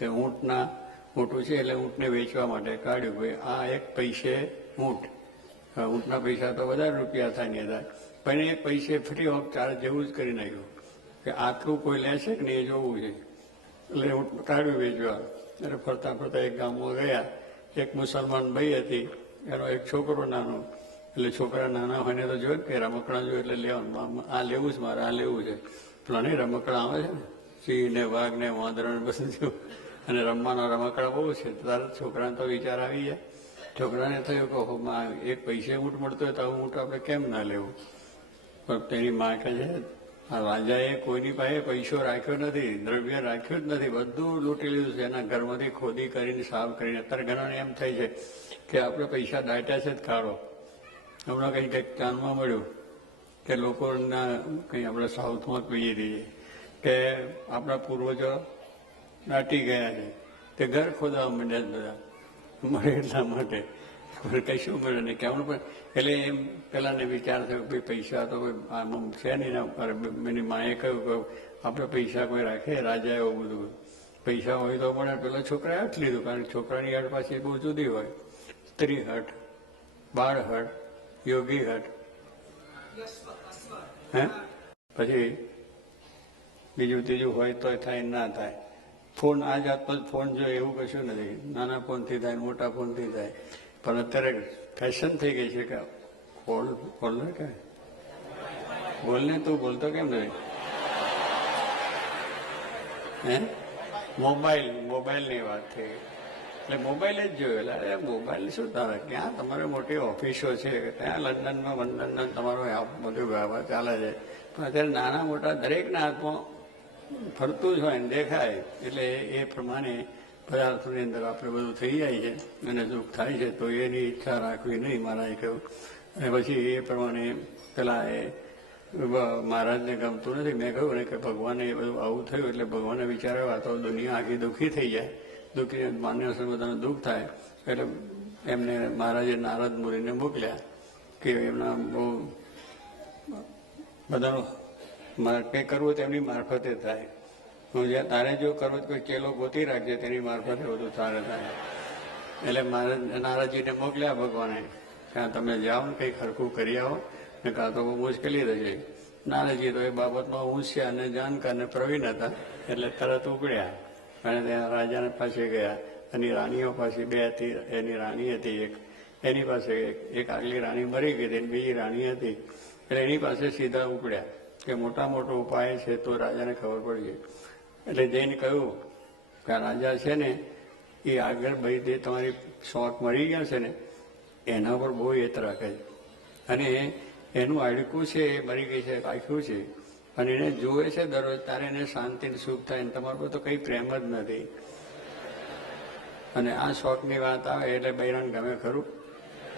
તે ઊંટના ઊંટું છે એટલે ઊંટને વેચવા માટે કાઢ્યું ભાઈ આ એક પૈસે ઊંટ. ઊંટના પૈસા તો વધારે રૂપિયા થાય ને થાય, પણ એ પૈસે ફ્રી ઓફ ચાર્જ જેવું જ કરી નાખ્યું કે આટલું કોઈ લે છે કે નહીં એ જોવું છે. એટલે ઊંટ કાઢ્યું વેચવા. એટલે ફરતા ફરતા એક ગામમાં ગયા. એક મુસલમાન ભાઈ હતી, એનો એક છોકરો નાનો. એટલે છોકરા નાના હોય ને તો જોયું કે રમકડા જોયું એટલે લેવાનું, આ લેવું જ મારે, આ લેવું છે. પેલા નહીં રમકડા આવે છે ને, સિંહ ને વાઘ ને વાંદરા ને બધું જોયું, અને રમવાના રમકડા બહુ છે. તરત છોકરાને તો વિચાર આવી જાય. છોકરાને થયું કે એક પૈસે ઊંટ મળતો હોય તો ઊંટ આપણે કેમ ના લેવું. પણ તેની માં કહે છે આ રાજાએ કોઈની પાસે પૈસો રાખ્યો નથી, દ્રવ્ય રાખ્યું જ નથી, બધું લૂંટી લીધું છે. એના ઘરમાંથી ખોદી કરીને સાફ કરીને. અત્યારે ઘણાને એમ થાય છે કે આપણે પૈસા દાટ્યા છે જ કાઢો. હમણાં કંઈક જાણવા મળ્યું કે લોકોના કંઈ આપણે સાઉથમાં કહીએ છીએ કે આપણા પૂર્વજો દાટી ગયા છે, તે ઘર ખોદવા માંડ્યા બધા મળે એટલા માટે કશું મળે નહીં કહેવાનું. પણ એટલે એમ પેલાને વિચાર થયો કે પૈસા તો કોઈ આમાં છે નહીં. એની માએ કહ્યું કે આપણે પૈસા કોઈ રાખે, રાજા એવું બધું પૈસા હોય તો પણ પેલા છોકરાએ હટ લીધું, કારણ કે છોકરાની હટ પાછી બહુ જુદી હોય. સ્ત્રી હટ, બાળ હટ, યોગી હટ, હે પછી બીજું ત્રીજું હોય તો થાય ના થાય. ફોન આ જાતનો જ ફોન જોઈએ એવું કશું નથી. નાના ફોનથી થાય, મોટા ફોનથી થાય. પણ અત્યારે ફેશન થઈ ગઈ છે કે બોલ ને કે બોલને તું બોલતો કેમ નથી? હે મોબાઈલની વાત થઈ ગઈ એટલે મોબાઈલ જ જોયો. એટલે અરે મોબાઈલ શું તારે ક્યાં તમારે મોટી ઓફિસો છે, ત્યાં લંડનમાં વંડનમાં તમારો બધું વ્યવહાર ચાલે છે. પણ અત્યારે નાના મોટા દરેકના હાથમાં ફરતું જ હોય ને દેખાય. એટલે એ પ્રમાણે પદાર્થોની અંદર આપણે બધું થઈ જાય છે અને દુઃખ થાય છે. તો એની ઈચ્છા રાખવી નહીં, મહારાજે કહ્યું. અને પછી એ પ્રમાણે પેલા એ મહારાજને ગમતું નથી. મેં કહ્યું ને કે ભગવાને એ બધું આવું થયું એટલે ભગવાને વિચાર્યો તો દુનિયા આખી દુઃખી થઈ જાય, દુઃખી માન્ય બધાને દુઃખ થાય. એટલે એમને મહારાજે નારદ મુનિને મોકલ્યા કે એમના બહુ બધાનું કંઈ કરવું તેમની મારફતે થાય. હું જ્યાં તારે જો કરવું કોઈ ચેલો ગોતી રાખજે, તેની મારફતે બધું સારું થાય. એટલે નારદજીને મોકલ્યા ભગવાને, કાં તમે જાઓ ને કંઈક હરખું કરી આવો ને કાં તો બહુ મુશ્કેલી રહેશે. નારદજી તો એ બાબતમાં હોશિયાર અને જાણકાર ને પ્રવીણ હતા એટલે તરત ઉપડ્યા અને ત્યાં રાજાને પાસે ગયા. એની રાણીઓ પાસે બે હતી. એની રાણી હતી એક, એની પાસે એક આગલી રાણી મરી ગઈ હતી, બીજી રાણી હતી. એટલે એની પાસે સીધા ઉપડ્યા કે મોટા મોટો ઉપાય છે તો રાજાને ખબર પડી ગઈ. એટલે જઈને કહ્યું કે રાજા છે ને એ આગળ ભાઈ તમારી શોખ મરી ગયા છે ને એના પર બહુ હેત રાખે છે, અને એનું હાડકું છે એ મરી ગઈ છે, રાખ્યું છે, અને એને જોવે છે દરરોજ, તારે એને શાંતિ સુખ થાય ને તમારા પર તો કંઈ પ્રેમ જ નથી. અને આ શોખની વાત આવે એટલે બૈરાને ગમે ખરું?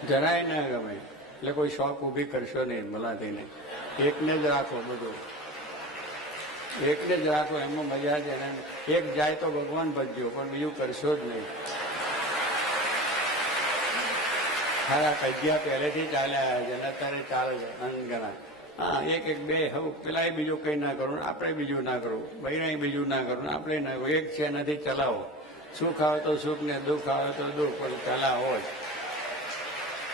જરાય ના ગમે. એટલે કોઈ શોખ ઊભી કરશો નહીં ભલાથીને. એકને જ રાખો, બધું એકને જ રાખો, એમાં મજા છે. એક જાય તો ભગવાન ભજજો, પણ બીજું કરશો જ નહીં. હા કજિયા પહેલેથી ચાલ્યા છે ને અત્યારે ચાલે છે અનગણા. હા એક બે હવે પેલા બીજું કંઈ ના કરવું, આપણે બીજું ના કરવું, બૈરાય બીજું ના કરવું, આપણે ના કરવું. એક છે એનાથી ચલાવો. સુખ આવે તો સુખ ને દુઃખ આવે તો દુઃખ, પણ ચલાવો જ.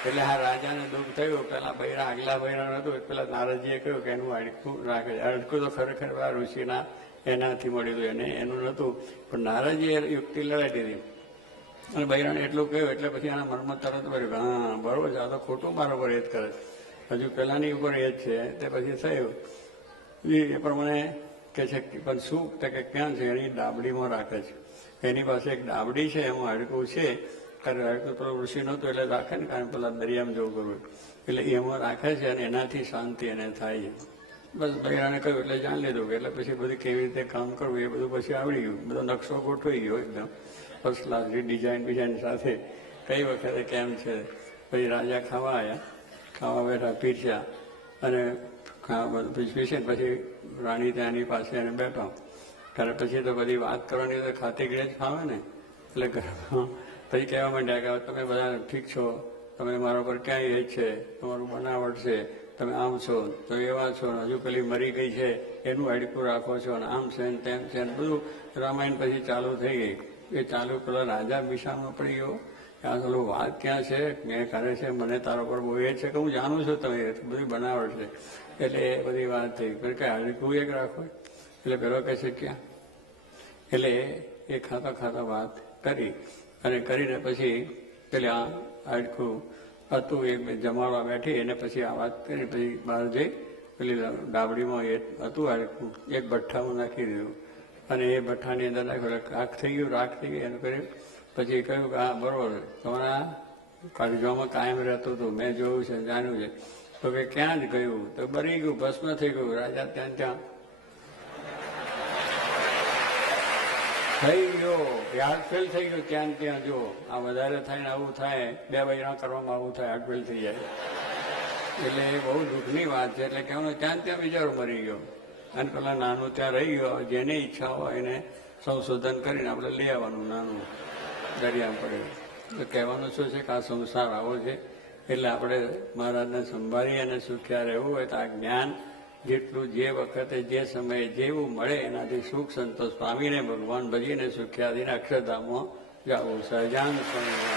એટલે આ રાજાને દુઃખ થયું. પેલા બૈરા આગલા બૈરા નતું. પેલા નારદજીએ કહ્યું કે એનું હાડકું રાખે. હાડકું તો ખરેખર આ ઋષિના એનાથી મળ્યું એને, એનું નહોતું. પણ નારદજીએ યુક્તિ લડાઈ દીધી અને બૈરાને એટલું કહ્યું. એટલે પછી આના મનમાં તરત પડ્યું કે હા બરોબર છે, આ તો ખોટું મારા ઉપર એ જ કરે, હજુ પેલાની ઉપર એ જ છે. તે પછી થયું એ પ્રમાણે કે છે પણ શું કે ક્યાં છે? એની ડાબડીમાં રાખે છે. એની પાસે એક ડાબડી છે, એમાં હાડકું છે. કારણ હાડકું પેલો ઋષિ નહોતું એટલે રાખે ને, કારણ પેલા દરિયામાં જવું કરવું એટલે એમાં રાખે છે અને એનાથી શાંતિ એને થાય છે. બસ બૈરાને કહ્યું એટલે જાણી લીધું કે એટલે પછી બધું કેવી રીતે કામ કરવું એ બધું પછી આવડી ગયું. બધો નકશો ગોઠવાઈ ગયો એકદમ ફર્સ્ટ ક્લાસ ડિઝાઇન સાથે. કઈ વખતે કેમ છે. પછી રાજા ખાવા આવ્યા, ખાવા બેઠા, પીરસ્યા અને ખાવા બધું પીરસે. પછી રાણી ત્યાંની પાસે એને બેઠો. ત્યારે પછી તો બધી વાત કરવાની તો ખાતી ગળે જ ફાવે ને. એટલે પછી કહેવા માંડ્યા કે તમે બધા ઠીક છો, તમે મારા પર ક્યાંય એ છે, તમારું બનાવટ છે, તમે આમ છો તો એવા છો, હજુ પેલી મરી ગઈ છે એનું હાડકું રાખો છો, અને આમ છે ને તેમ છે ને બધું રામાયણ પછી ચાલુ થઈ ગઈ. એ ચાલુ પેલા રાજા બિશામાં પડી ગયો ત્યાં પેલું વાત ક્યાં છે મેં કરે છે મને તારો પર બહુ એ છે કે હું જાણું છું તમે બધી બનાવટ છે એટલે એ બધી વાત થઈ કે હાડકું એક રાખો એટલે પેલો કહે છે ક્યાં એટલે એ ખાતા ખાતા વાત કરી અને કરીને પછી પેલા હાડકું હતું એ જમાડવા બેઠી એને પછી આ વાત કરી પછી બહાર જઈ પેલી ડાબડીમાં એ હતું હાડકું એક ભઠ્ઠામાં નાખી દીધું અને એ ભઠ્ઠાની અંદર નાખ્યું રાખ થઈ ગયું એનું કર્યું પછી કહ્યું કે હા બરોબર તમારા કાળજામાં કાયમ રહેતું હતું મેં જોયું છે જાણ્યું છે તો કે ક્યાં જ ગયું તો બરી ગયું ભસ્મ થઈ ગયું રાજા ત્યાં થઈ ગયો યાદ ફેલ થઈ ગયું ત્યાં જો આ વધારે થાય ને આવું થાય 2 મહિના કરવામાં આવું થાય હાર્ટ ફેલ થઈ જાય એટલે એ બહુ દુઃખની વાત છે એટલે કહેવાનું ત્યાં બિચારો મરી ગયો અને પેલા નાનું ત્યાં રહી ગયો જેને ઈચ્છા હોય એને સંશોધન કરીને આપણે લઈ આવવાનું નાનું દરિયામાં પડ્યું તો કહેવાનું શું છે કે આ સંસાર આવો છે એટલે આપણે મહારાજને સંભાળી અને સુખ્યા રહેવું હોય તો આ જ્ઞાન જેટલું જે વખતે જે સમયે જેવું મળે એનાથી સુખ સંતોષ પામીને ભગવાન ભજીને સુખ્યાદીને અક્ષરધામમાં જવું સહજાન સ્વામી